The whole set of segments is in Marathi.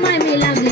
मामी लागली.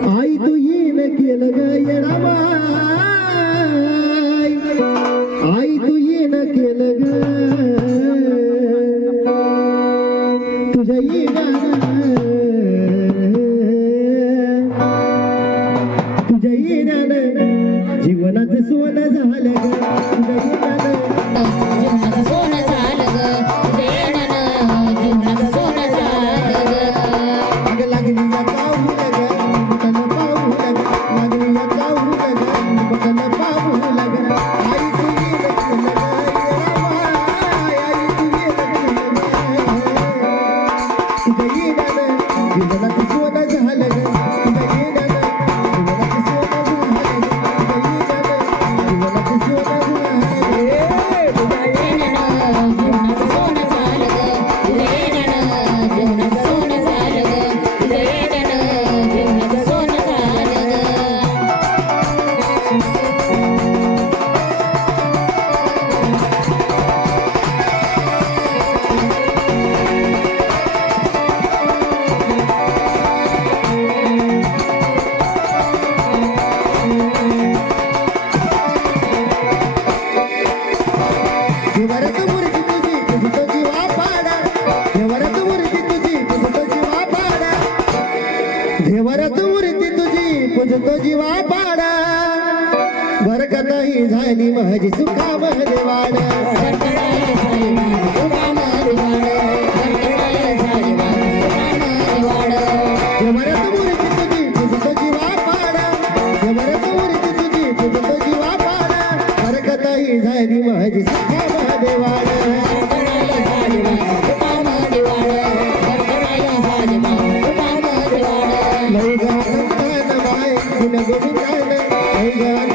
I'm going to go to the house.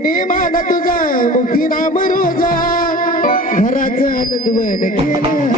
म्हणे माना तुझा मुखी राम रोजा. घराचं आनंदवन केलं.